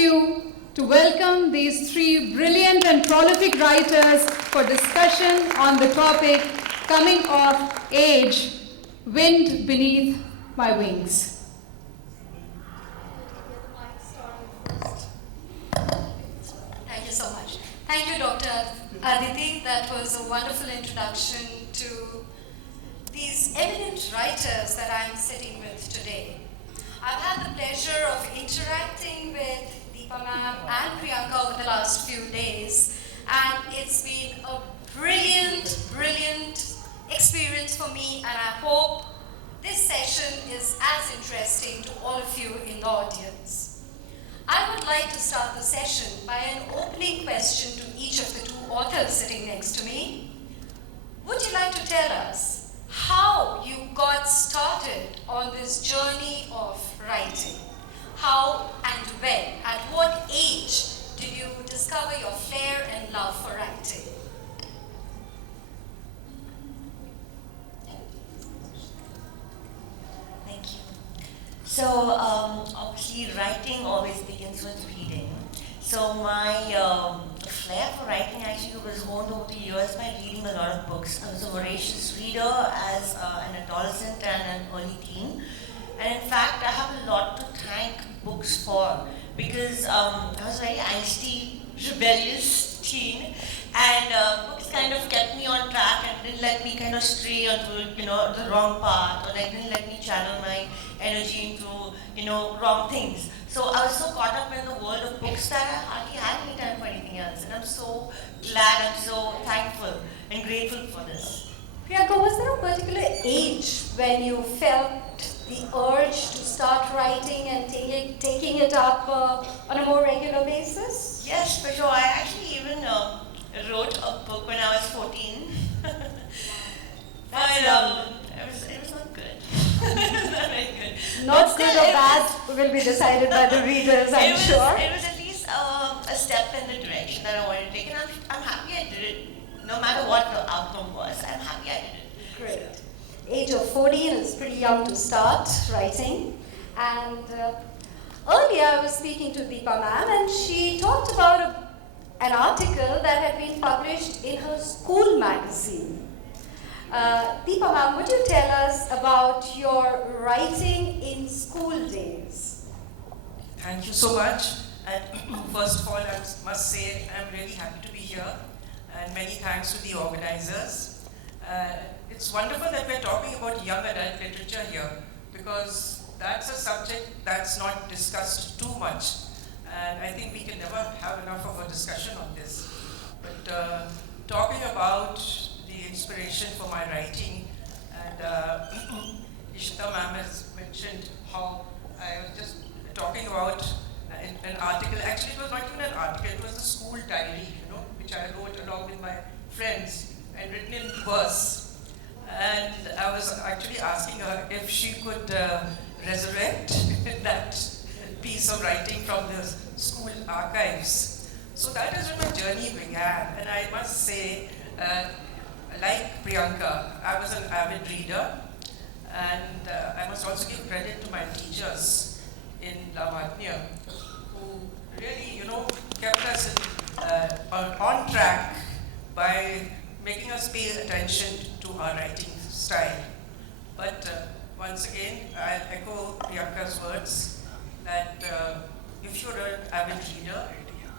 you to welcome these three brilliant and prolific writers for discussion on the topic Coming of Age, Wind Beneath My Wings. Thank you so much. Thank you, Dr. Aditi. That was a wonderful introduction to these eminent writers that I'm sitting with today. I've had the pleasure of interacting with Deepa ma'am and Priyanka over the last few days, and it's been a brilliant experience for me, and I hope this session is as interesting to all of you in the audience. I would like to start the session by an opening question to each of the two authors sitting next to me. Would you like to tell us how you got started on this journey of writing? How and when? At what age did you discover your flair and love for writing? Thank you. So, obviously, writing always begins with reading. So, my flair for writing actually was honed over the years by reading a lot of books. I was a voracious reader as an adolescent and an early teen. And in fact, I have a lot to thank books for because I was a very angsty, rebellious teen. And books kind of kept me on track and didn't let me kind of stray onto, the wrong path, or like didn't let me channel my energy into, wrong things. So I was so caught up in the world of books that I hardly had any time for anything else. And I'm so glad, I'm so thankful and grateful for this. Priyanka, was there a particular age when you felt the urge to start writing and taking it up on a more regular basis? Yes, for sure. I actually even wrote a book when I was 14. But it was not good. Not very good. Not good or bad will be decided by the readers, I'm sure. It was at least a step in the direction that I wanted to take, and I'm happy I did it. No matter what the outcome was, I'm happy I did it. Great. Age of 14 is pretty young to start writing. And earlier I was speaking to Deepa ma'am, and she talked about an article that had been published in her school magazine. Deepa ma'am, would you tell us about your writing in school days? Thank you so much. And first of all, I must say I'm really happy to be here, and many thanks to the organizers. It's wonderful that we're talking about young adult literature here, because that's a subject that's not discussed too much, and I think we can never have enough of a discussion on this. But talking about the inspiration for my writing, and Ishita ma'am has mentioned how I was just talking about an article. Actually, it was not even an article, it was a school diary, which I wrote along with my friends and written in verse. And I was actually asking her if she could resurrect that piece of writing from the school archives. So that is when my journey began. And I must say, like Priyanka, I was an avid reader. And I must also give credit to my teachers in Lavanya, who really, kept us on track by making us pay attention to our writing style. But once again, I'll echo Priyanka's words that if you're an avid reader,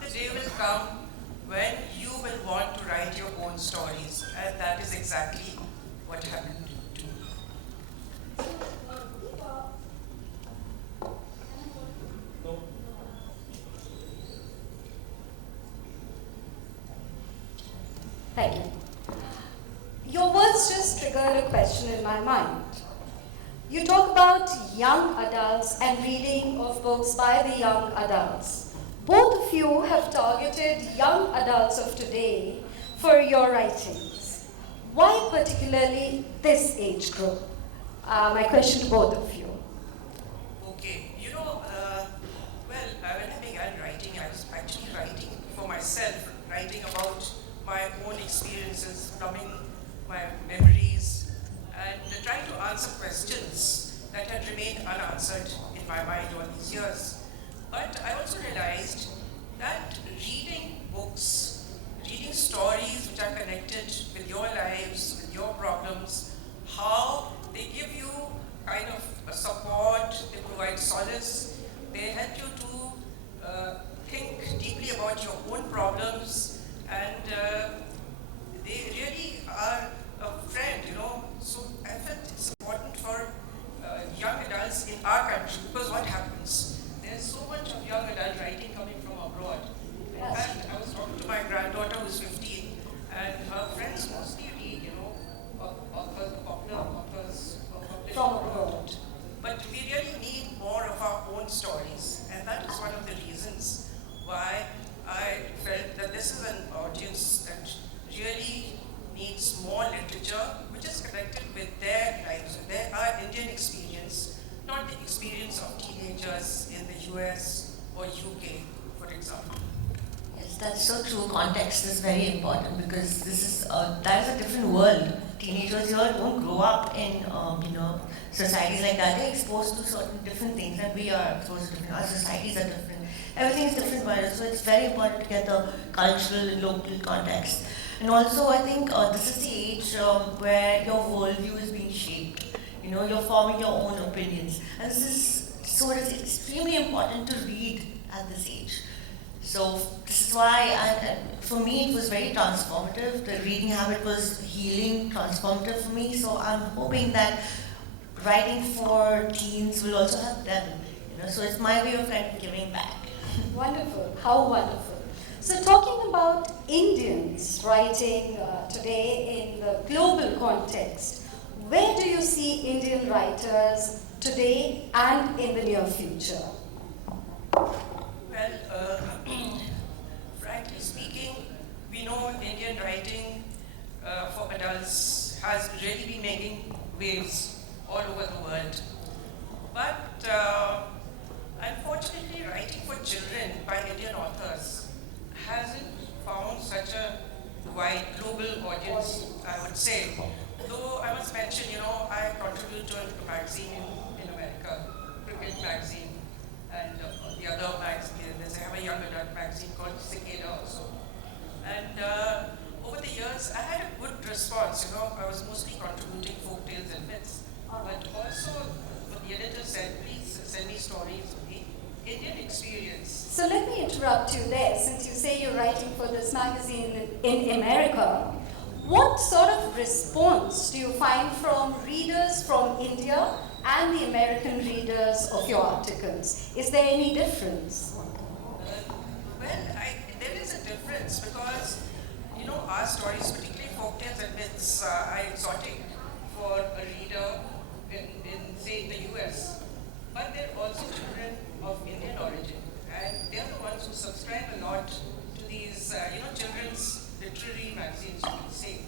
the day will come when you will want to write your own stories, and that is exactly what happened to me. Thank you. Your words just triggered a question in my mind. You talk about young adults and reading of books by the young adults. Both of you have targeted young adults of today for your writings. Why particularly this age group? My question to both of you. Okay, when I began writing, I was actually writing for myself, writing about my own experiences, plumbing my memories, and trying to answer questions that had remained unanswered in my mind all these years. But I also realized connected with their lives, our Indian experience, not the experience of teenagers in the US or UK, for example. Yes, that's so true. Context is very important because that is a different world. Teenagers here don't grow up in societies like that. They're exposed to certain different things, and we are exposed to different. Our societies are different. Everything is different about it, so it's very important to get the cultural and local context. And also, I think this is the age where your worldview is being shaped. You're forming your own opinions, and it is extremely important to read at this age. So this is why, for me, it was very transformative. The reading habit was healing, transformative for me. So I'm hoping that writing for teens will also help them. So it's my way of kind of giving back. Wonderful. How wonderful. So talking about Indians writing today in the global context, where do you see Indian writers today and in the near future? Well, frankly speaking, we know Indian writing for adults has really been making waves all over the world. But unfortunately, writing for children by Indian authors hasn't found such a wide global audience, I would say. Though I must mention, I contribute to a magazine in America, Cricket Magazine, and the other magazine, I have a young adult magazine called Cicada also. And over the years, I had a good response. I was mostly contributing folk tales and myths, but also the editor said, please send me stories of the Indian experience. So let me interrupt you there, since you say you're writing for this magazine in America. What sort of response do you find from readers from India and the American readers of your articles? Is there any difference? There is a difference because, our stories, particularly folk tales and myths, are exotic for a reader in say, the US. But they're also children of Indian origin. And they're the ones who subscribe a lot to these, children's literary magazines, you could say.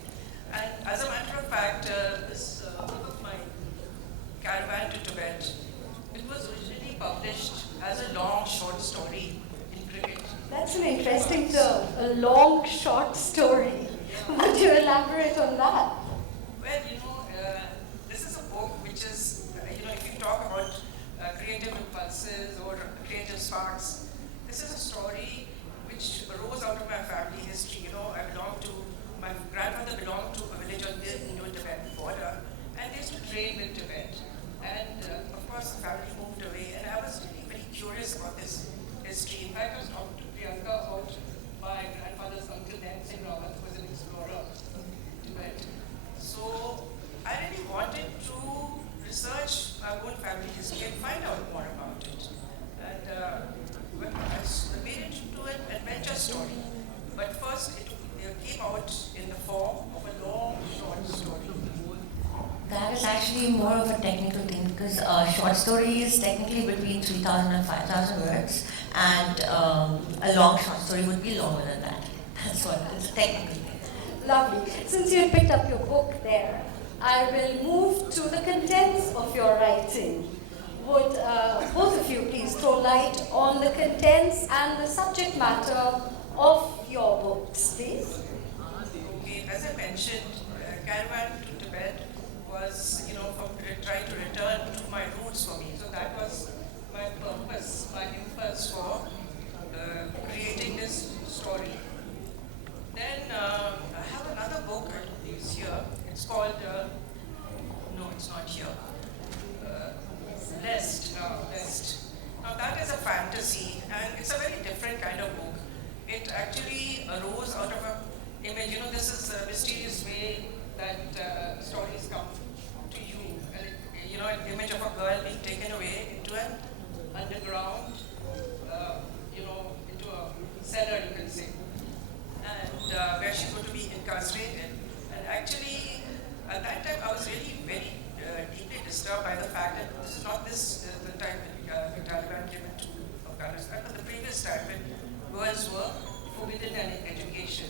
And as a matter of fact, this book of mine, Caravan to Tibet, it was originally published as a long short story in cricket. That's an interesting term, a long short story. Would you elaborate on that? Well, this is a book which is, if you talk about creative impulses or creative sparks, this is a story which arose out of my family history. My grandfather belonged to a village on the Indo-Tibetan border, and they used to trade with Tibet. And of course, the family moved away, and I was really very curious about this history. In fact, I was talking to Priyanka about my grandfather's uncle, Dan Singh Rawat, who was an explorer of Tibet. So I really wanted to research our own family history and find out more about it. And I made it into an adventure story. But first, it came out in the form of a long, short story. That is actually more of a technical thing because short story is technically between 3,000 and 5,000 words, and a long short story would be longer than that. That's what it's a technical thing. Lovely. Since you picked up your book there, I will move to the contents of your writing. Would both of you please throw light on the contents and the subject matter of your books, please? Okay, as I mentioned, Caravan to Tibet was, from trying to return to my roots for me. So that was my purpose, my impulse for creating this story. Then I have another book that is here. It's called, no, it's not here. Blessed. Now that is a fantasy, and it's a very different kind of book. It actually arose out of an image. This is a mysterious way that stories come to you. And an image of a girl being taken away into an underground, into a cellar, you can say, and where she's going to be incarcerated. And actually, at that time, I was really very deeply disturbed by the fact that this is not the time that the Taliban came into Afghanistan, but the previous time when girls were forbidden education.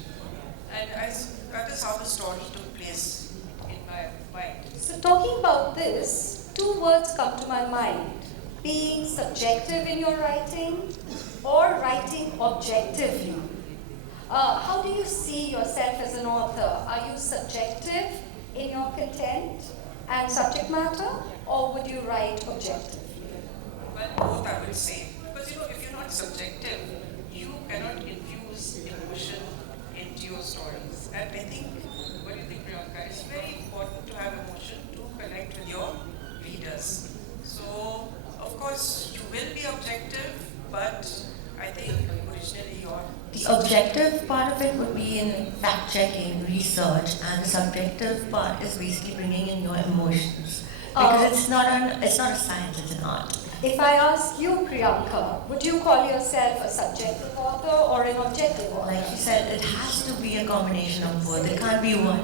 And that is how the story took place in my Right. So, talking about this, two words come to my mind: being subjective in your writing or writing objectively. How do you see yourself as an author? Are you subjective in your content and subject matter, or would you write objectively? Well, both I would say. Because if you're not subjective, you cannot infuse emotion into your stories. And I think, what do you think, Priyanka? It's very important to have emotion to connect with your readers. So, of course, you will be objective, but I think originally you're. The objective part of it would be in fact checking, research, and the subjective part is basically bringing in your emotions. Because it's not a science, it's an art. If I ask you, Priyanka, would you call yourself a subjective author or an objective author? Like you said, it has to be a combination of both. It can't be one.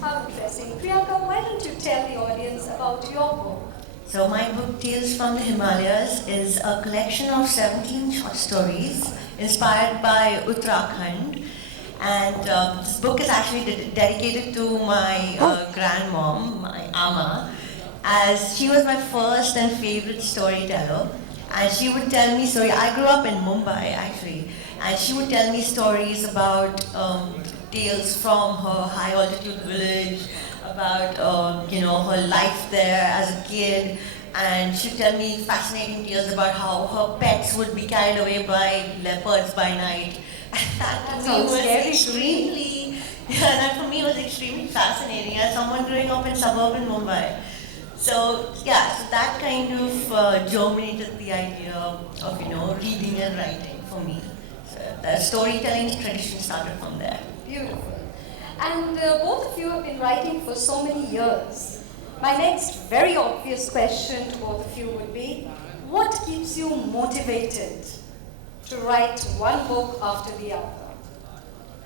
How interesting. Priyanka, why don't you tell the audience about your book? So my book, Tales from the Himalayas, is a collection of 17 short stories inspired by Uttarakhand. And this book is actually dedicated to my grandmom, my Amma, as she was my first and favorite storyteller. And she would tell me stories. I grew up in Mumbai, actually. And she would tell me stories about tales from her high altitude village, about her life there as a kid, and she'd tell me fascinating tales about how her pets would be carried away by leopards by night. That sounds scary. That for me was extremely fascinating as someone growing up in suburban Mumbai. So that kind of germinated the idea of reading and writing for me. So the storytelling tradition started from there. Beautiful. And both of you have been writing for so many years. My next very obvious question to both of you would be, what keeps you motivated to write one book after the other?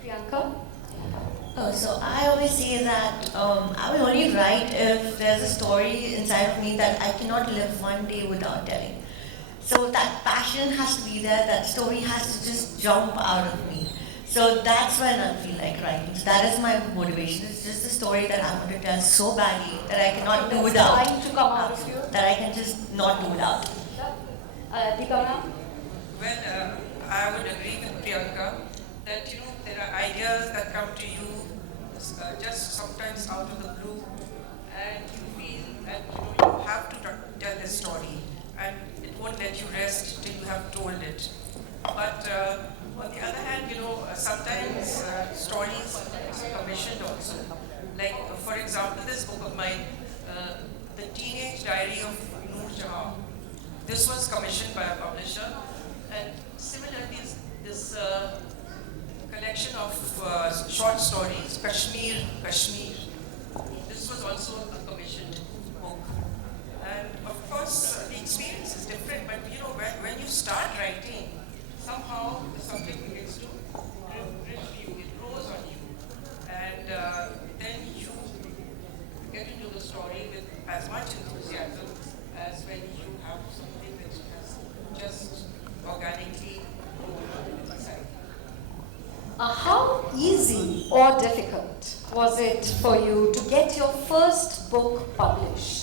Priyanka? Oh, so I always say that I will only write if there's a story inside of me that I cannot live one day without telling. So that passion has to be there, that story has to just jump out of me. So that's when I feel like writing. So that is my motivation. It's just a story that I want to tell so badly that I cannot do without. Trying to come out of you? That I can just not do without. Deepana? Well, I would agree with Priyanka that there are ideas that come to you just sometimes out of the blue, and you feel that you have to tell a story, and it won't let you rest till you have told it. But on the other hand, sometimes stories are commissioned also. Like, for example, this book of mine, The Teenage Diary of Noor Jahan. This was commissioned by a publisher, and similarly, this collection of short stories, Kashmir. This was also a commissioned book. And of course, the experience is different, but when you start writing, somehow the subject begins to grip you, it grows on you. And then you get into the story with as much enthusiasm as when you have something that has just organically grown inside. How easy or difficult was it for you to get your first book published?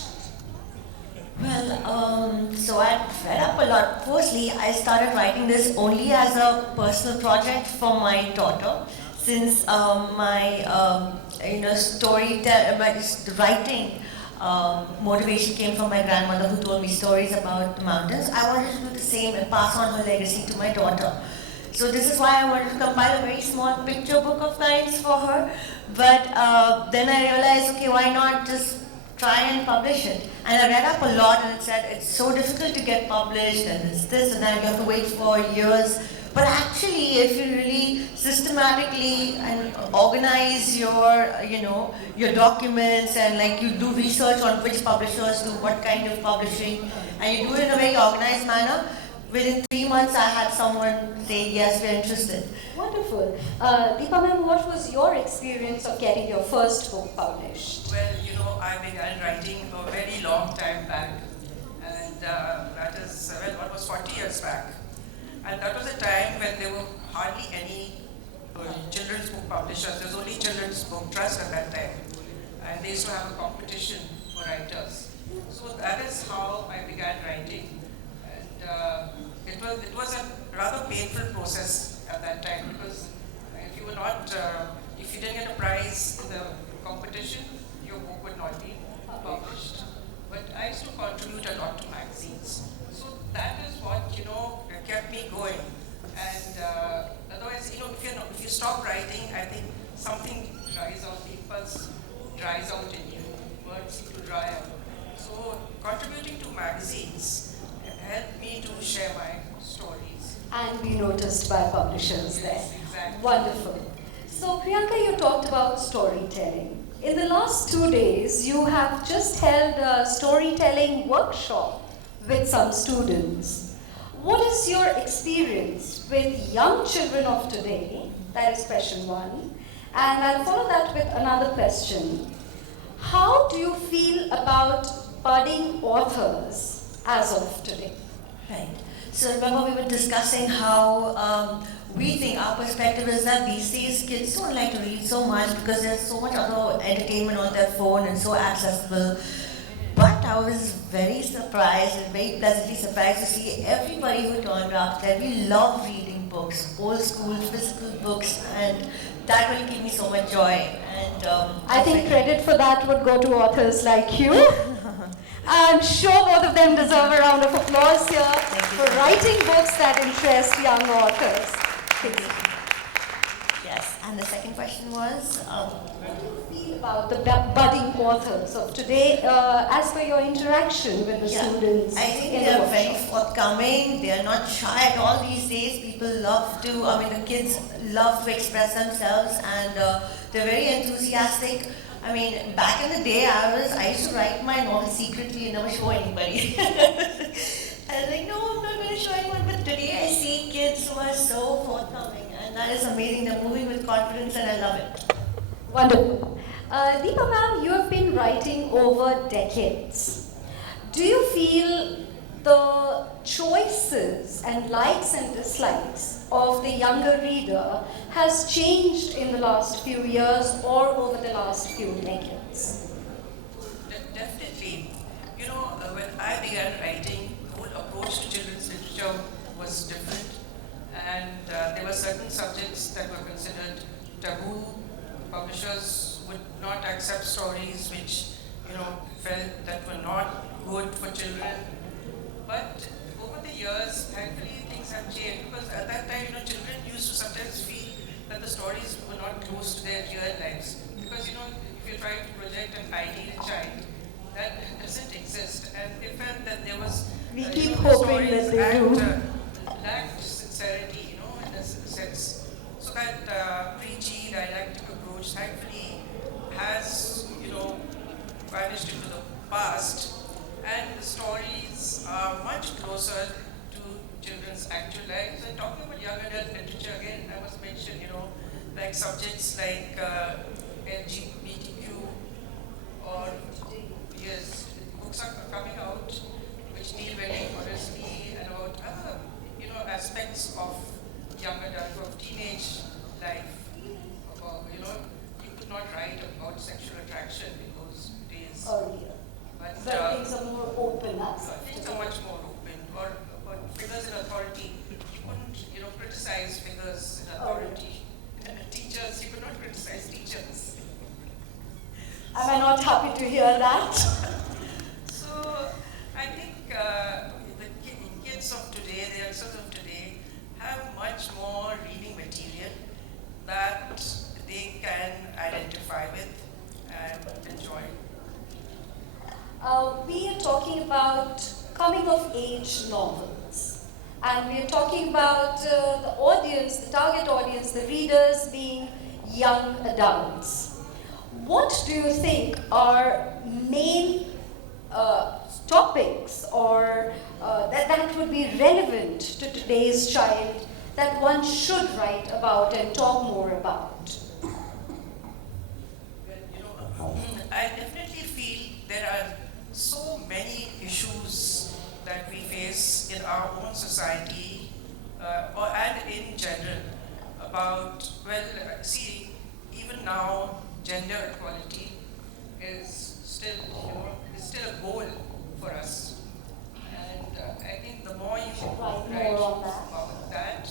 Well, so I read up a lot. Firstly, I started writing this only as a personal project for my daughter, since my writing motivation came from my grandmother, who told me stories about the mountains. I wanted to do the same and pass on her legacy to my daughter. So this is why I wanted to compile a very small picture book of lines for her. But then I realized, okay, why not just try and publish it? And I read up a lot, and it said it's so difficult to get published, and it's this and that, you have to wait for years. But actually, if you really systematically and organize your documents, and like you do research on which publishers do what kind of publishing, and you do it in a very organized manner, within 3 months I had someone say, yes, we're interested. Wonderful. Deepa ma'am, what was your experience of getting your first book published? Well, I began writing a very long time back, and that is almost 40 years back. And that was a time when there were hardly any children's book publishers. There was only Children's Book Trust at that time. and they used to have a competition for writers. So that is how I began writing, and it was a rather painful process at that time, because if you were not if you didn't get a prize in the competition, your book would not be published. But I used to contribute a lot to magazines, so that is what kept me going. And otherwise, if you stop writing, I think something dries out, the impulse dries out in you, words seem to dry out. So contributing to magazines helped me to share my stories. And be noticed by publishers there. Yes, exactly. Wonderful. So Priyanka, you talked about storytelling. In the last 2 days, you have just held a storytelling workshop with some students. What is your experience with young children of today? That is question one. And I'll follow that with another question. How do you feel about budding authors as of today? Right. So remember we were discussing how we think our perspective is that these days kids don't like to read so much because there's so much other entertainment on their phone and so accessible. But I was very surprised and very pleasantly surprised to see everybody who turned up that we love reading books, old school physical books, and that will give me so much joy. And I think credit for that would go to authors like you. I'm sure both of them deserve a round of applause here for writing books that interest young authors. Yes, and the second question was, What do you feel about the budding authors of today as per your interaction with the students? I think in they the are very workshop? forthcoming. They are not shy at all these days. People love to, the kids love to express themselves, and they're very enthusiastic. I mean, back in the day, I used to write my novel secretly and never show anybody. I was like, no, I'm not going to show anyone. But today I see kids who are so forthcoming, and that is amazing. They're moving with confidence, and I love it. Wonderful. Deepa ma'am, you have been writing over decades. Do you feel the choices and likes and dislikes of the younger reader has changed in the last few years or over the last few decades? Definitely. When I began writing, the whole approach to children's literature was different, and there were certain subjects that were considered taboo. Publishers would not accept stories which, felt that were not good for children. But over the years, thankfully, things have changed, because at that time, children used to sometimes feel that the stories were not close to their real lives. Because, if you try to project an ideal child, that doesn't exist. And they felt that there was, We keep hoping that they do. lacked sincerity, in a sense. So that preachy, didactic approach, thankfully, has, vanished into the past. And the stories are much closer to children's actual lives. And talking about young adult literature, again, I must mention, like subjects like LGBTQ, or yes, books are coming out which deal very honestly and about other, aspects of young adult, of teenage life. About, you could not write about sexual attraction in those days. Earlier. But But things are more open as of things today. are much more open. Or figures in authority, you couldn't, criticize figures in authority. Teachers, you could not criticize teachers. Am I not happy to hear that? So I think the kids of today, the youngsters of today, have much more reading material that they can identify with and enjoy. We are talking about coming of age novels, and we are talking about the audience, the target audience, the readers being young adults. What do you think are main topics or that would be relevant to today's child that one should write about and talk more about? Well, I definitely feel there are so many issues that we face in our own society and in general about, see, even now, gender equality is still a goal for us. And I think the more you Write more on that. about that,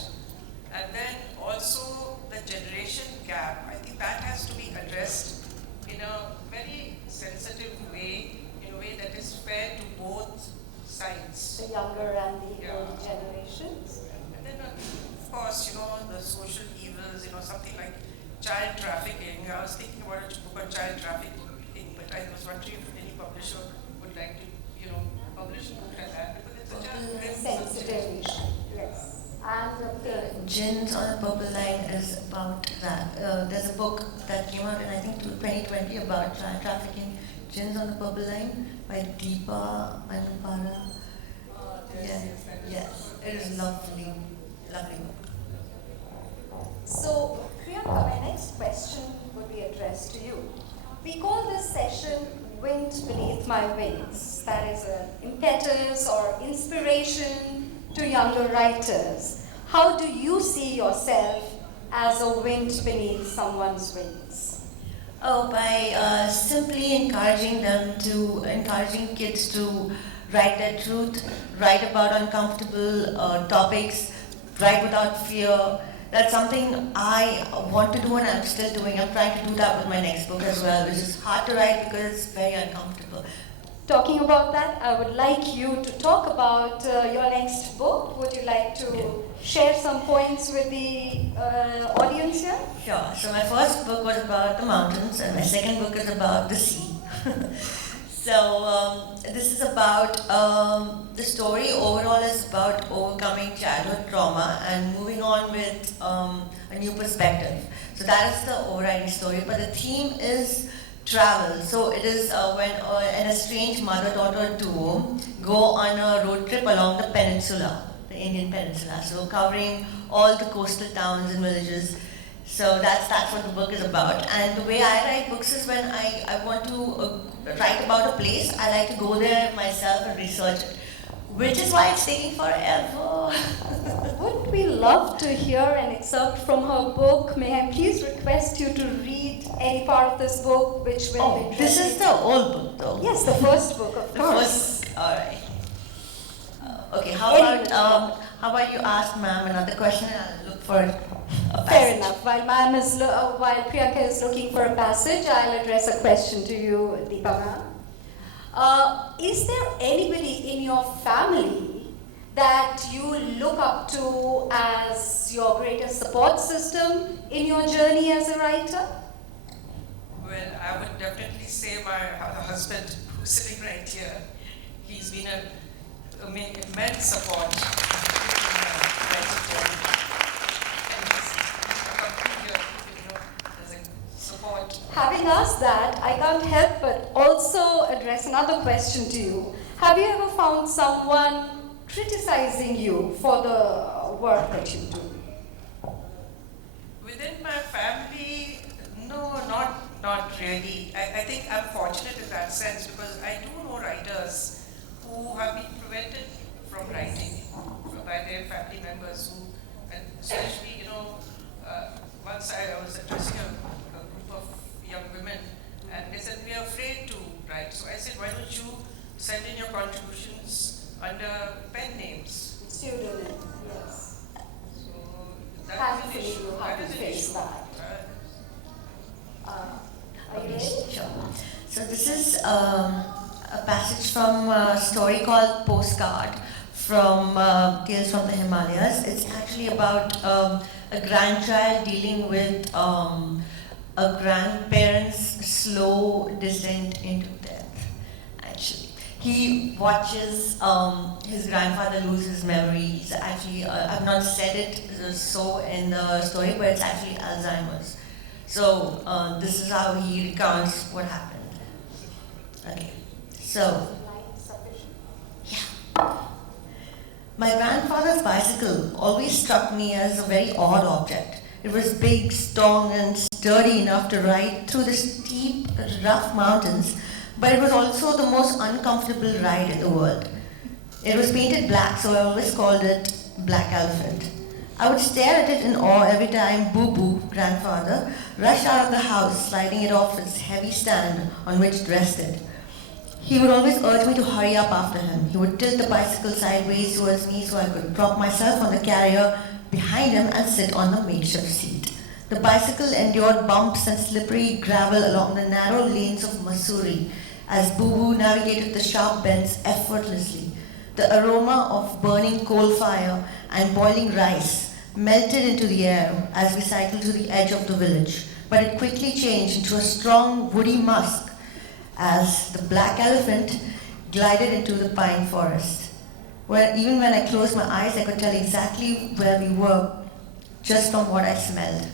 and then also the generation gap, I think that has to be addressed in a very sensitive way, in a way that is fair to both sides. The younger and the Yeah. older generations. And then, of course, the social evils, something like child trafficking. I was thinking about a book on child trafficking, but I was wondering if any publisher would like to, publish a book like that, because it's such a grim Sensitive issue. Yes. And the Gins on the Purple Line is about that. There's a book that came out in I think 2020 about child trafficking. Gins on the Purple Line by Deepa Manupara. Yes, it is lovely, lovely book. So, Priyanka, my next question would be addressed to you. We call this session Wind Beneath My Wings. That is an impetus or inspiration to younger writers. How do you see yourself as a wind beneath someone's wings? Oh, by simply encouraging kids to write their truth, write about uncomfortable topics, write without fear. That's something I want to do and I'm still doing. I'm trying to do that with my next book as well, which is hard to write because it's very uncomfortable. Talking about that, I would like you to talk about your next book. Would you like to share some points with the audience here? Sure. So my first book was about the mountains and my second book is about the sea. So this is about, the story overall is about overcoming childhood trauma and moving on with a new perspective. So that is the overriding story, but the theme is travel. So it is when an estranged mother-daughter duo go on a road trip along the peninsula, the Indian peninsula, so covering all the coastal towns and villages. So that's what the book is about. And the way I write books is when I want to write about a place, I like to go there myself and research it, which is why it's taking forever. Wouldn't we love to hear an excerpt from her book? May I please request you to read any part of this book which will be This is the old book though. Yes, the first book, of The course. first, alright. Okay, how about you ask ma'am another question and I'll look for a passage. Fair enough. While Priyanka is looking for a passage, I'll address a question to you, Deepa ma'am. Is there anybody in your family that you look up to as your greatest support system in your journey as a writer? Well, I would definitely say my husband, who's sitting right here. He's been an immense support in my writing journey. And he's accompanied here, as a support. Having asked that, I can't help but also address another question to you. Have you ever found someone criticizing you for the work that you do? Within my family, no, not really. I think I'm fortunate in that sense because I do know writers who have been prevented from writing by their family members who, and especially, once I was addressing a group of young women and they said, we are afraid to write. So I said, why don't you send in your contributions under pen names? Pseudonym, yes. So that Thankfully, is an issue. you That haven't is an faced issue. that. Are you ready? Sure. So this is a passage from a story called Postcard from Tales from the Himalayas. It's actually about a grandchild dealing with a grandparent's slow descent into death, actually. He watches his grandfather lose his memories. Actually, I've not said it so in the story, but it's actually Alzheimer's. So this is how he recounts what happened. Okay, so my grandfather's bicycle always struck me as a very odd object. It was big, strong, and sturdy enough to ride through the steep, rough mountains, but it was also the most uncomfortable ride in the world. It was painted black, so I always called it Black Elephant. I would stare at it in awe every time Boo Boo, grandfather, rushed out of the house, sliding it off its heavy stand on which it rested. He would always urge me to hurry up after him. He would tilt the bicycle sideways towards me so I could prop myself on the carrier behind him and sit on the makeshift seat. The bicycle endured bumps and slippery gravel along the narrow lanes of Mussoorie as Boo Boo navigated the sharp bends effortlessly. The aroma of burning coal fire and boiling rice melted into the air as we cycled to the edge of the village, but it quickly changed into a strong woody musk as the black elephant glided into the pine forest. Even when I closed my eyes, I could tell exactly where we were just from what I smelled.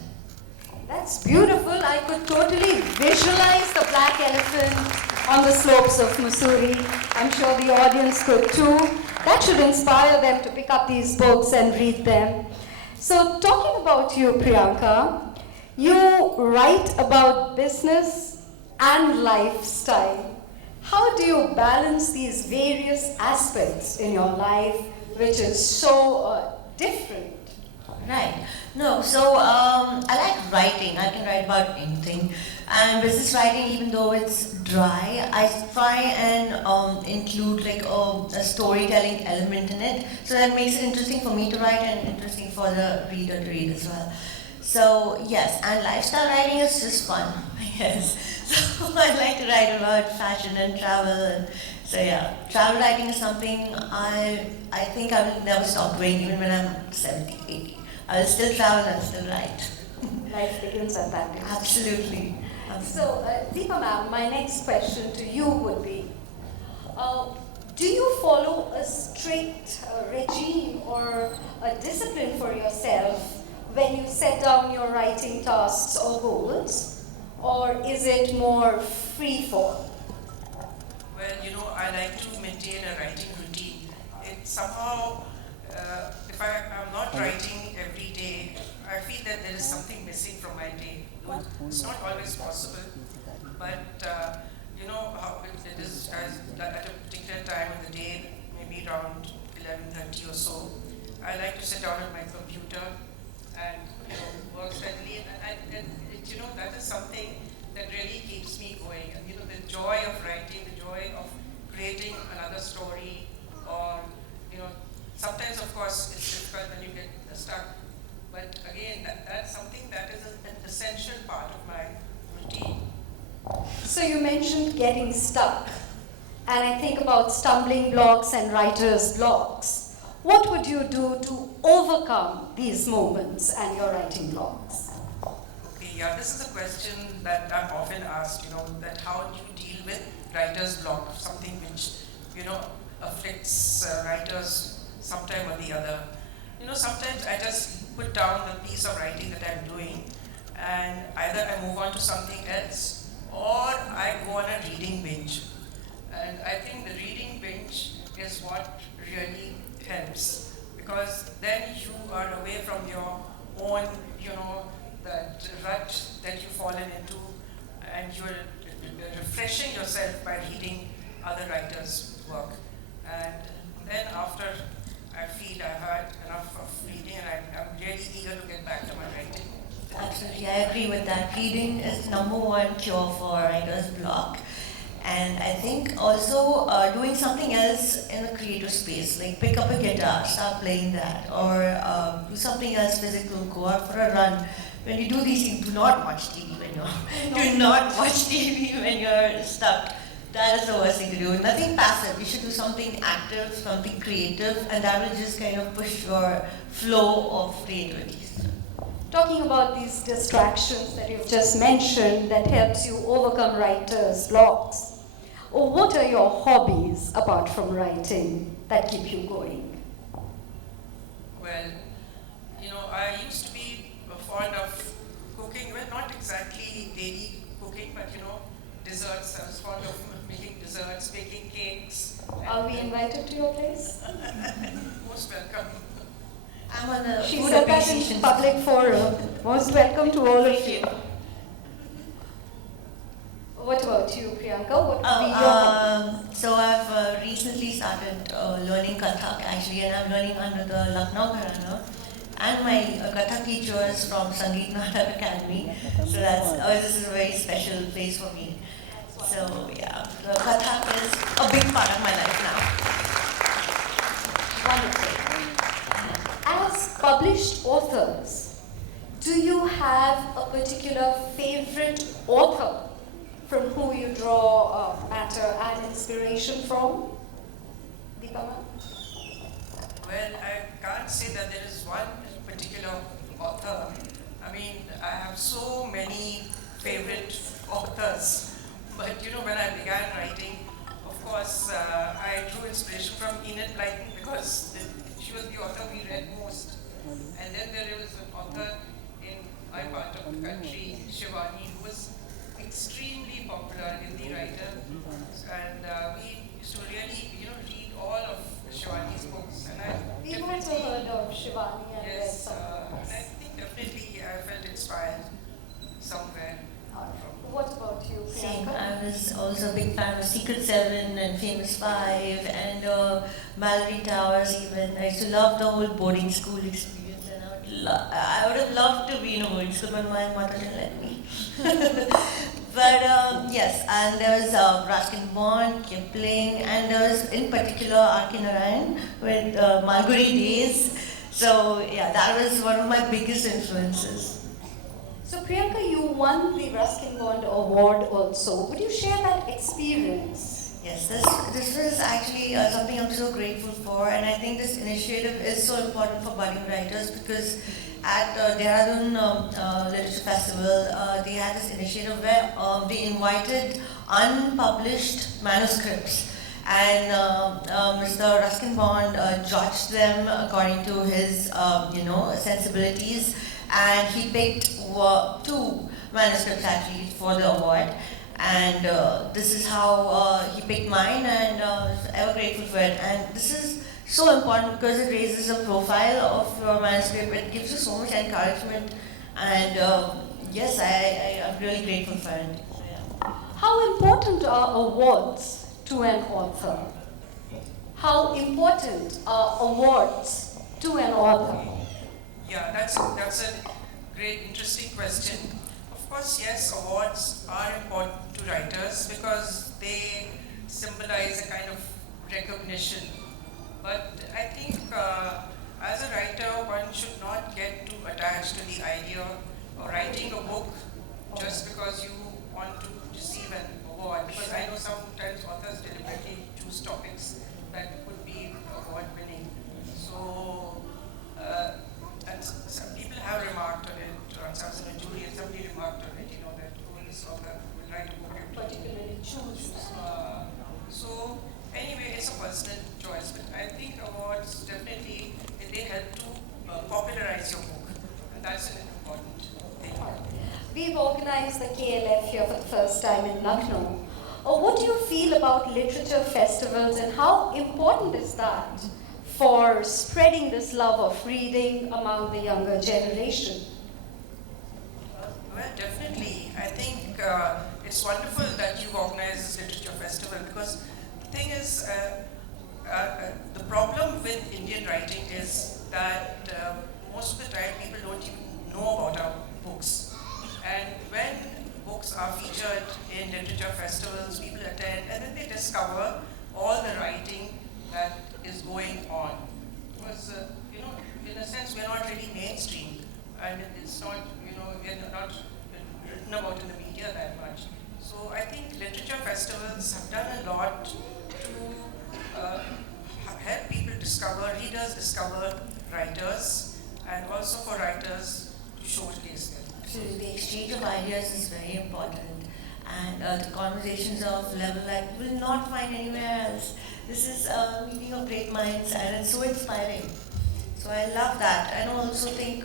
That's beautiful. I could totally visualize the black elephant on the slopes of Mussoorie. I'm sure the audience could too. That should inspire them to pick up these books and read them. So, talking about you, Priyanka, you write about business and lifestyle. How do you balance these various aspects in your life, which is so different? Right. No, so I like writing. I can write about anything. And business writing, even though it's dry, I try and include like a storytelling element in it. So that makes it interesting for me to write and interesting for the reader to read as well. So yes, and lifestyle writing is just fun, I guess. So I like to write about fashion and travel, and so yeah, travel writing is something I think I will never stop doing even when I'm 70, 80. I will still travel and still write. Life begins at that age. Absolutely. So, Deepa ma'am, my next question to you would be, do you follow a strict regime or a discipline for yourself when you set down your writing tasks or goals? Or is it more free fall? Well, I like to maintain a writing routine. It somehow, if I'm not writing every day, I feel that there is something missing from my day. It's not always possible, but how it is at a particular time of the day, maybe around 11:30 or so. I like to sit down at my computer and work steadily, and that is something that really keeps me going. And the joy of writing, the joy of creating another story, or sometimes of course it's difficult when you get stuck. But again, that's something that is an essential part of my routine. So you mentioned getting stuck, and I think about stumbling blocks and writer's blocks. What would you do to overcome these moments and your writing blocks? Okay, yeah, this is a question that I'm often asked, that how do you deal with writer's block, something which, afflicts writers sometime or the other. Sometimes I just put down the piece of writing that I'm doing, and either I move on to something else or I go on a reading binge. And I think the reading binge is what really helps, because then you are away from your own, that rut that you've fallen into, and you're refreshing yourself by reading other writers' work. And then after I feel I've had enough of reading, and I'm really eager to get back to my writing. Absolutely, I agree with that. Reading is number one cure for writer's block. And I think also doing something else in a creative space, like pick up a guitar, start playing that, or do something else physical, go out for a run. When you do these things, do not watch TV when you're stuck. That is the worst thing to do. Nothing passive. You should do something active, something creative, and that will just kind of push your flow of creativity. Talking about these distractions that you've just mentioned that helps you overcome writer's blocks, what are your hobbies apart from writing that keep you going? Well, I used to be fond of cooking. Well, not exactly daily cooking, but desserts. I was fond of making desserts, baking cakes. Are we invited to your place? Most welcome. I'm on the She food said that in appreciation. public forum. Most welcome to all of you. What about you, Priyanka? What would be your hobby? So I've recently started learning Kathak actually, and I'm learning under the Lucknow Gharana. And my Kathak teacher is from Sangeet Natak Academy. So this is a very special place for me. So yeah, the Kathak is a big part of my life now. Wonderful. As published authors, do you have a particular favorite author from who you draw matter and inspiration from? Deepama? Well, I can't say that there is one particular author. I mean, I have so many favorite authors. But you know, when I began writing, of course, I drew inspiration from Enid Blyton because she was the author we read most. And then there was an author in my part of the country, Shivani, who was extremely popular Hindi writer. And we used to really, read all of Shivani's books. And We've also heard of Shivani and read yes, some of and hers. I think definitely I felt inspired somewhere. What about you, Same. Priyanka? I was also a big fan of Secret Seven and Famous Five and Mallory Towers even. I used to love the whole boarding school experience and I would have loved to be in a boarding school, but my mother didn't let me. But yes, and there was Ruskin Bond, Kipling, and there was in particular R.K. Narayan with Malgudi Days. So yeah, that was one of my biggest influences. So Priyanka, you won the Ruskin Bond Award also. Would you share that experience? Yes, this was actually something I'm so grateful for, and I think this initiative is so important for budding writers because at Dehradun Literature Festival, they had this initiative where they invited unpublished manuscripts, and Mr. Ruskin Bond judged them according to his, sensibilities, and he picked 2 manuscripts actually for the award. And this is how he picked mine, and I was ever grateful for it. And this is so important because it raises the profile of your manuscript. It gives you so much encouragement, and yes, I'm really grateful for it. So, yeah. How important are awards to an author? How important are awards to an author? Yeah, that's a great, interesting question. Of course, yes, awards are important to writers because they symbolize a kind of recognition. But I think as a writer, one should not get too attached to the idea of writing a book just because you want to receive an award. Because I know sometimes authors deliberately choose topics that would be award winning. So, and some people have remarked on it. I was in a jury and somebody remarked on it, that this author will write a book and Particularly choose. so anyway, it's a personal choice, but I think awards definitely they help to popularize your book, and that's an important thing. We've organized the KLF here for the first time in Lucknow. What do you feel about literature festivals and how important is that for spreading this love of reading among the younger generation? Well, definitely. I think it's wonderful that you've organized this literature festival because the thing is, the problem with Indian writing is that most of the time people don't even know about our books. And when books are featured in literature festivals, people attend and then they discover all the writing that is going on. Because, in a sense, we're not really mainstream. And it's not, we're not written about in the media that much. So I think literature festivals have done a lot to help people discover, readers discover writers, and also for writers to showcase them. Absolutely, the exchange of ideas is very important, and the conversations of level that you will not find anywhere else. This is a meeting of great minds, and it's so inspiring. So I love that. And I also think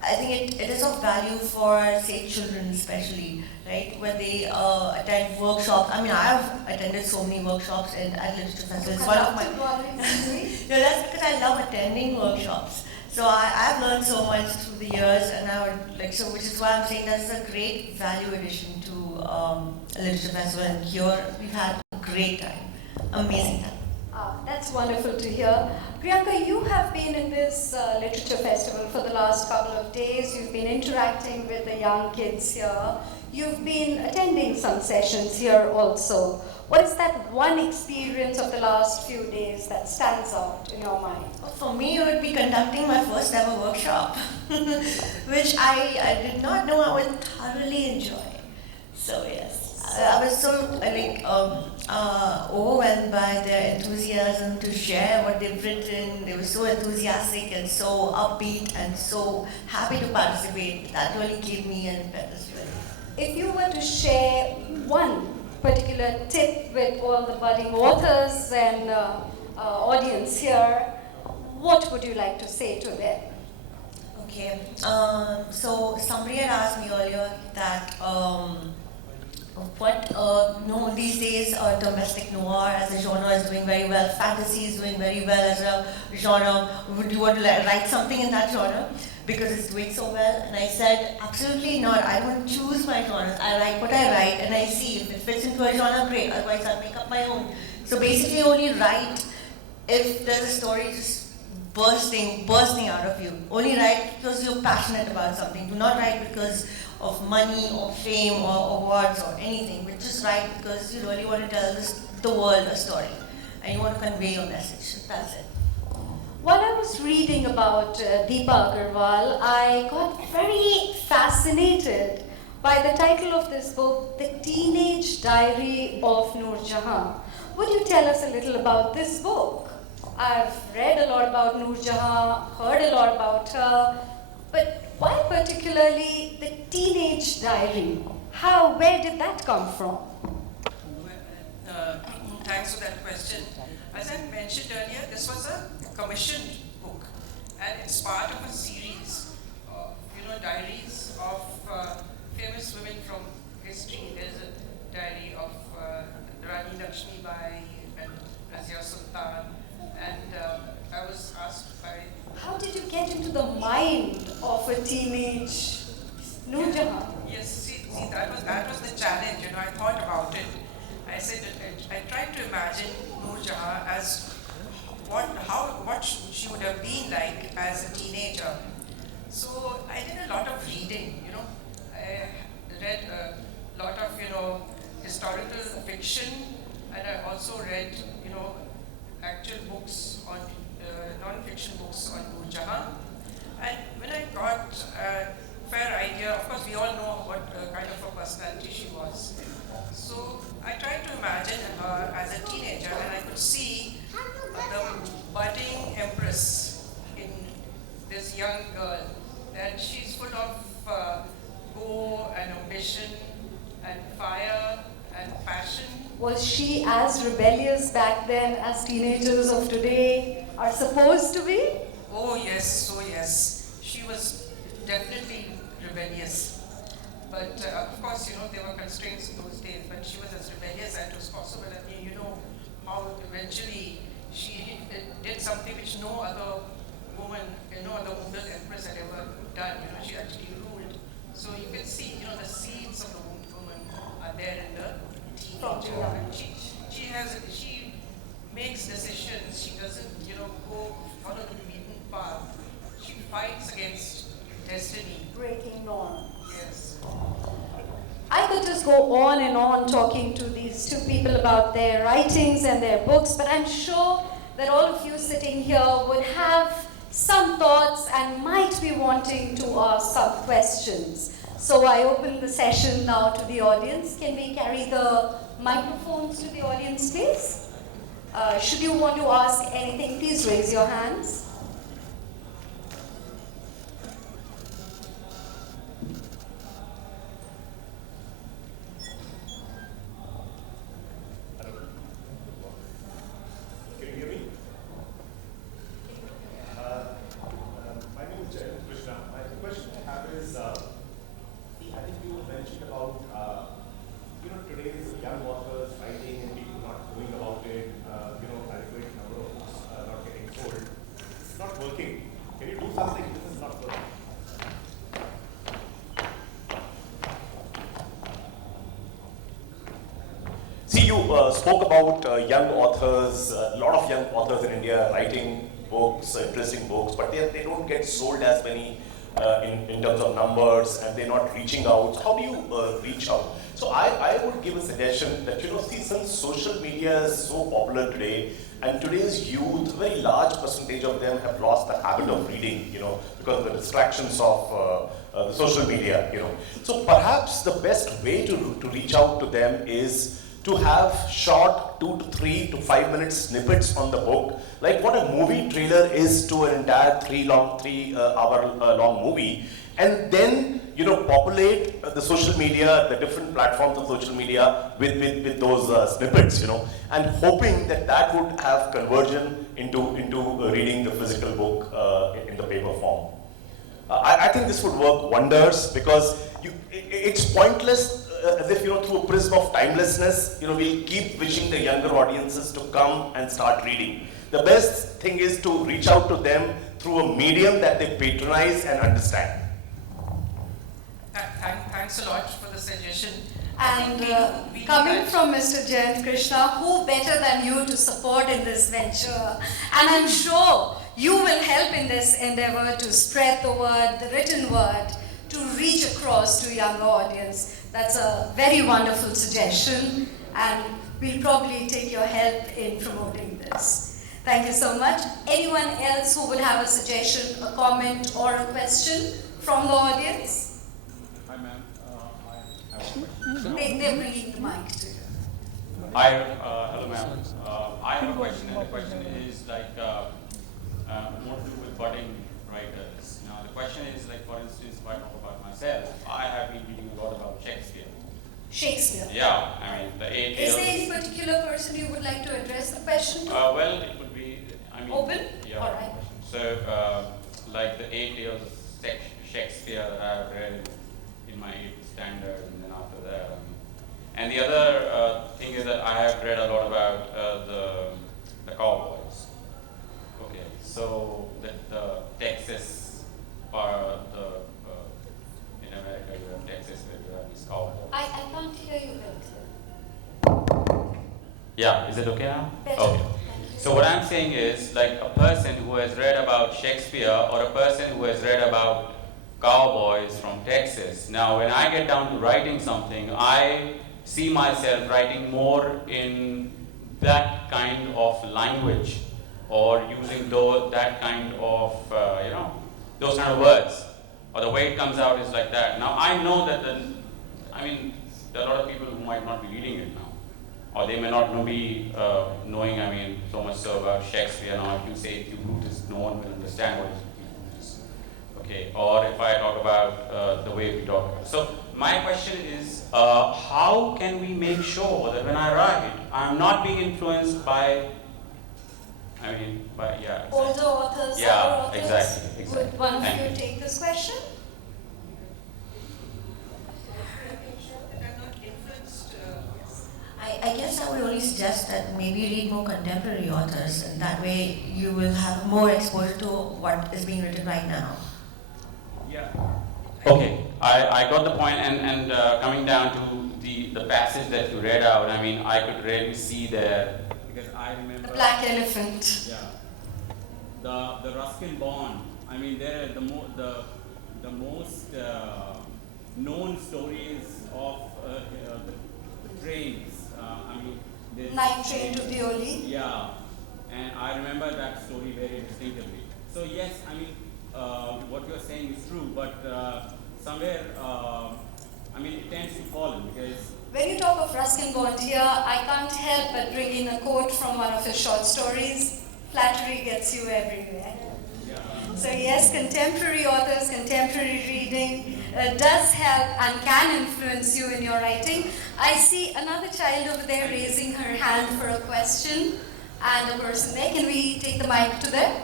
I think it is of value for, say, children especially, right? When they attend workshops. I mean, I have attended so many workshops at literature festivals. It's one of my. No, that's because I love attending workshops. So I've learned so much through the years, and I would which is why I'm saying that's a great value addition to a literature festival. And here we've had a great time, amazing time. That's wonderful to hear. Priyanka, you have been in this literature festival for the last couple of days. You've been interacting with the young kids here. You've been attending some sessions here also. What is that one experience of the last few days that stands out in your mind? For me, it would be conducting my first ever workshop, which I did not know I would thoroughly enjoy. So yes, I was so overwhelmed by their enthusiasm to share what they've written. They were so enthusiastic and so upbeat and so happy to participate. That really gave me an impetus. If you were to share one particular tip with all the budding authors and audience here, what would you like to say to them? Okay, so somebody had asked me earlier that these days domestic noir as a genre is doing very well, fantasy is doing very well as a genre. Would you want to write something in that genre? Because it's doing so well. And I said, absolutely not. I don't choose my genres. I write what I write and I see if it fits into a genre, great. Otherwise I'll make up my own. So basically only write if there's a story just bursting out of you. Only write because you're passionate about something. Do not write because of money or fame or awards or anything. But just write because you really want to tell the world a story. And you want to convey your message. That's it. While I was reading about Deepa Agarwal, I got very fascinated by the title of this book, The Teenage Diary of Noor Jahan. Would you tell us a little about this book? I've read a lot about Noor Jahan, heard a lot about her, but why particularly the teenage diary? Where did that come from? Thanks for that question. As I mentioned earlier, this was a commissioned book, and it's part of a series of diaries of famous women from history. There's a diary of Rani Lakshmibai and Razia Sultan, and I was asked by. How did you get into the mind of a teenage Noor Jahan? Yes, see, that was the challenge. I thought about it. I said I tried to imagine Noor Jahan as what she would have been like as a teenager. So I did a lot of reading. I read a lot of historical fiction, and I also read actual books on non-fiction books on Noor Jahan. And when I got a fair idea, of course we all know what kind of a personality she was. So I tried to imagine her as a teenager, and I could see the budding empress in this young girl. That she's full of go and ambition and fire and passion. Was she as rebellious back then as teenagers of today are supposed to be? Oh yes, she was definitely rebellious. But of course, there were constraints in those days, but she was as rebellious as it was possible. I mean, how eventually she did something which no other woman, no other Mughal empress had ever done. She actually ruled. So you can see, the seeds of the woman are there in the teenager. And she makes decisions. She doesn't, go follow the beaten path. She fights against destiny. Breaking norms. Yes. I could just go on and on talking to these two people about their writings and their books, but I'm sure that all of you sitting here would have some thoughts and might be wanting to ask some questions. So I open the session now to the audience. Can we carry the microphones to the audience, please? Should you want to ask anything, please raise your hands. spoke about young authors, a lot of young authors in India writing books, interesting books, but they don't get sold as many in terms of numbers, and they're not reaching out. So how do you reach out? So I would give a suggestion that, see, since social media is so popular today, and today's youth, a very large percentage of them have lost the habit of reading, because of the distractions of the social media, So perhaps the best way to reach out to them is to have short 2 to 3 to 5 minute snippets on the book, like what a movie trailer is to an entire 3 hour long movie, and then populate the social media, the different platforms of social media with those snippets, and hoping that would have conversion into reading the physical book in the paper form. I think this would work wonders, because it's pointless as if, through a prism of timelessness, we'll keep wishing the younger audiences to come and start reading. The best thing is to reach out to them through a medium that they patronize and understand. Thanks a lot for the suggestion. And coming from Mr. Jayant Krishna, who better than you to support in this venture? And I'm sure you will help in this endeavor to spread the word, the written word, to reach across to younger audience. That's a very wonderful suggestion, and we'll probably take your help in promoting this. Thank you so much. Anyone else who would have a suggestion, a comment, or a question from the audience? Hi, ma'am. I have a question. They're bringing the mic to you. Hello, ma'am. I have a question, and the question is more to do with budding writers. Now, the question is, for instance, if I talk about myself, I have been reading a lot about Shakespeare. Shakespeare. Yeah, the 8 Is tales. there any particular person you would like to address the question to? Well, it would be, Open? Yeah. All right. So, the 8 tales of Shakespeare that I've read in my 8th standard, and then after that. And the other thing is that I have read a lot about the cowboys. Okay, so the Texas part in America, you have Texas where you have these cowboys. I can't hear you well, sir. Yeah, is it okay now? Better. Okay. Thank you. So what I'm saying is, a person who has read about Shakespeare or a person who has read about cowboys from Texas. Now, when I get down to writing something, I see myself writing more in that kind of language, or using that kind of, those kind of words, or the way it comes out is like that. Now, I know that there are a lot of people who might not be reading it now, or they may not be knowing, so much so about Shakespeare. Now, if you say Brutus, no one will understand what is Brutus. Okay, or if I talk about the way we talk about it. So, my question is, how can we make sure that when I write, I'm not being influenced by, Older authors, Yeah, other authors. exactly. Would one of Thank you you. take this question? I guess I would only suggest that maybe read more contemporary authors, and that way you will have more exposure to what is being written right now. Yeah. Okay, I got the point, and coming down to the passage that you read out, I could really see there, because I remember The Black Elephant. Yeah, the Ruskin Bond. There are the most known stories of the trains. there's- Night Train to Deoli. Yeah, and I remember that story very distinctively. So yes, what you're saying is true, but somewhere, it tends to fall because. When you talk of Ruskin Bond here, I can't help but bring in a quote from one of his short stories. Flattery gets you everywhere. Yeah. So yes, contemporary authors, contemporary reading does help and can influence you in your writing. I see another child over there raising her hand for a question, and a person there. Can we take the mic to them?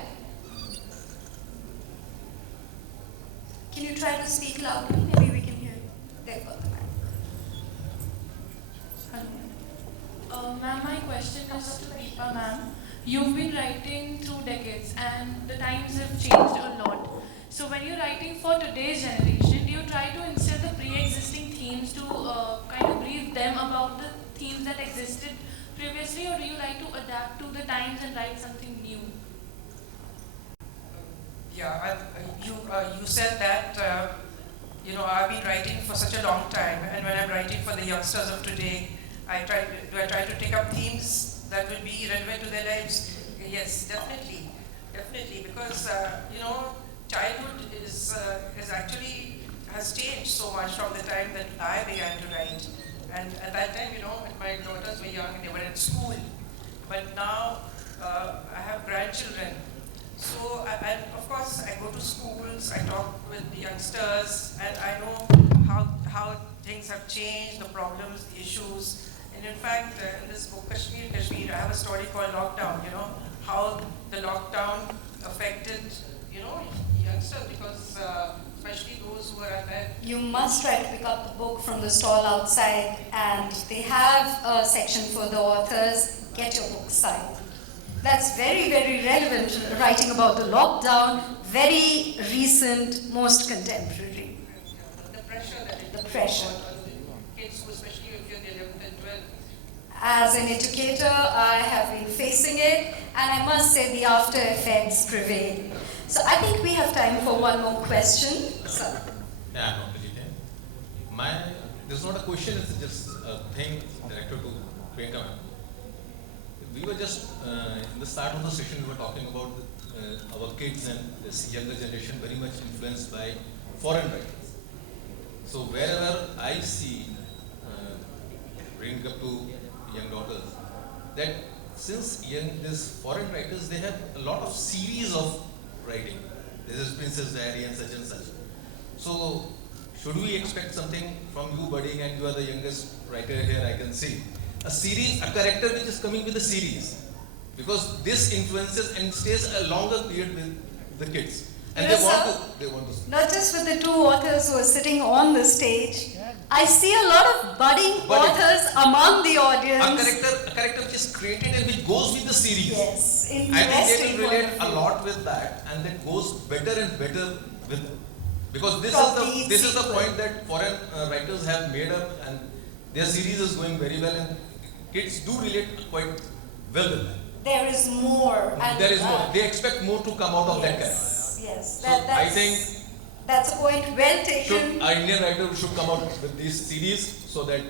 Can you try to speak loudly? Maybe we can hear you. There you go. Ma'am, my question is to Deepa ma'am. You've been writing through decades and the times have changed a lot. So when you're writing for today's generation, do you try to instill the pre-existing themes to kind of brief them about the themes that existed previously, or do you like to adapt to the times and write something new? Yeah, you said that, I've been writing for such a long time, and when I'm writing for the youngsters of today, I try to take up themes that will be relevant to their lives. Yes, definitely, because childhood is actually has changed so much from the time that I began to write. And at that time, when my daughters were young, they were in school. But now I have grandchildren. So, and of course, I go to schools, I talk with the youngsters, and I know how things have changed, the problems, the issues. And in fact, in this book, Kashmir, I have a story called Lockdown, how the lockdown affected, youngsters, because especially those who are at that. You must try to pick up the book from the stall outside, and they have a section for the authors. Get your book signed. That's very, very relevant, writing about the lockdown, very recent, most contemporary. The pressure that it The pressure. on kids, who, especially if you're the 11th and 12th. As an educator, I have been facing it, and I must say the after effects prevail. So I think we have time for one more question. So, Yeah, no, Priyanka. There's not a question, it's just a thing, director to Priyanka ma'am. We were just, in the start of the session, we were talking about our kids and this younger generation very much influenced by foreign writers. So wherever I see, bring up to young daughters, that since these foreign writers, they have a lot of series of writing. This is Princess Diary and such. So should we expect something from you, budding, and you are the youngest writer here, I can see. A series, a character which is coming with a series. Because this influences and stays a longer period with the kids. And they want to. not just with the two authors who are sitting on the stage, I see a lot of budding authors among the audience. A character which is created and which goes with the series. Yes, I think interesting. they will relate point of a view. lot with that, and that goes better and better with them. Because this Probably is the sequel. point that foreign writers have made up, and their series is going very well, and kids do relate quite well with that. There is more. And, There is more. They expect more to come out of that character. Yes, So I think that's a point well taken. our Indian writer should come out with these series so that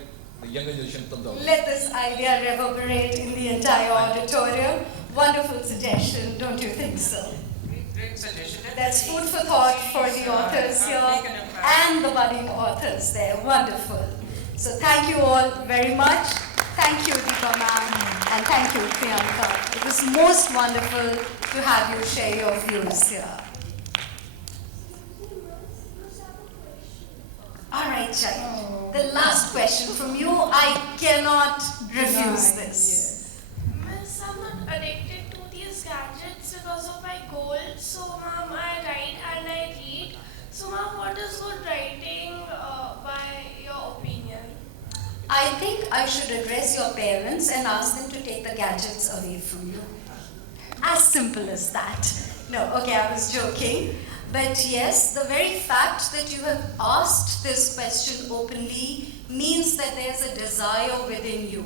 the younger generation comes out. Let this idea reverberate in the entire auditorium. Wonderful suggestion, don't you think so? Great suggestion. That's food for thought for the authors here and the budding authors there. Wonderful. So thank you all very much. Thank you, Deepa ma'am, and thank you, Priyanka. It was most wonderful to have you share your views here. All right, Jai. The last question from you. I cannot refuse this. Miss, I'm not addicted to these gadgets because of my goal. So, ma'am, I write and I read. So, ma'am, what is good writing by your opinion? I think I should address your parents and ask them to take the gadgets away from you. As simple as that. No, okay, I was joking. But yes, the very fact that you have asked this question openly means that there's a desire within you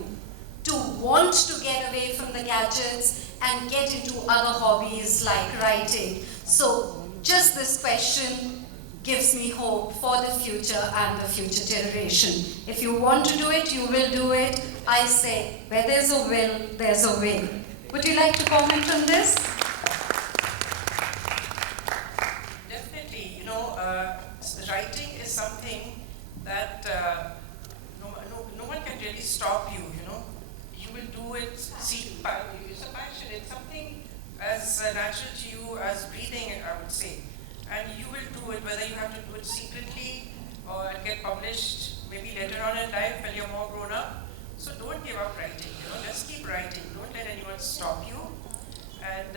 to want to get away from the gadgets and get into other hobbies like writing. So just this question gives me hope for the future and the future generation. If you want to do it, you will do it. I say, where there's a will, there's a way. Would you like to comment on this? Definitely, writing is something that no one can really stop you, You will do it, it's a passion, it's something as natural to you as breathing, I would say. And you will do it, whether you have to do it secretly or get published maybe later on in life when you're more grown up. So don't give up writing, just keep writing. Don't let anyone stop you. And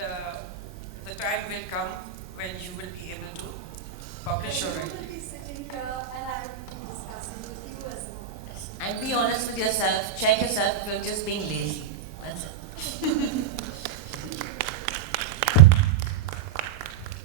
the time will come when you will be able to publish your writing. will be sitting here and I will be discussing with you as well. And be honest with yourself, check yourself if you're just being lazy. That's it.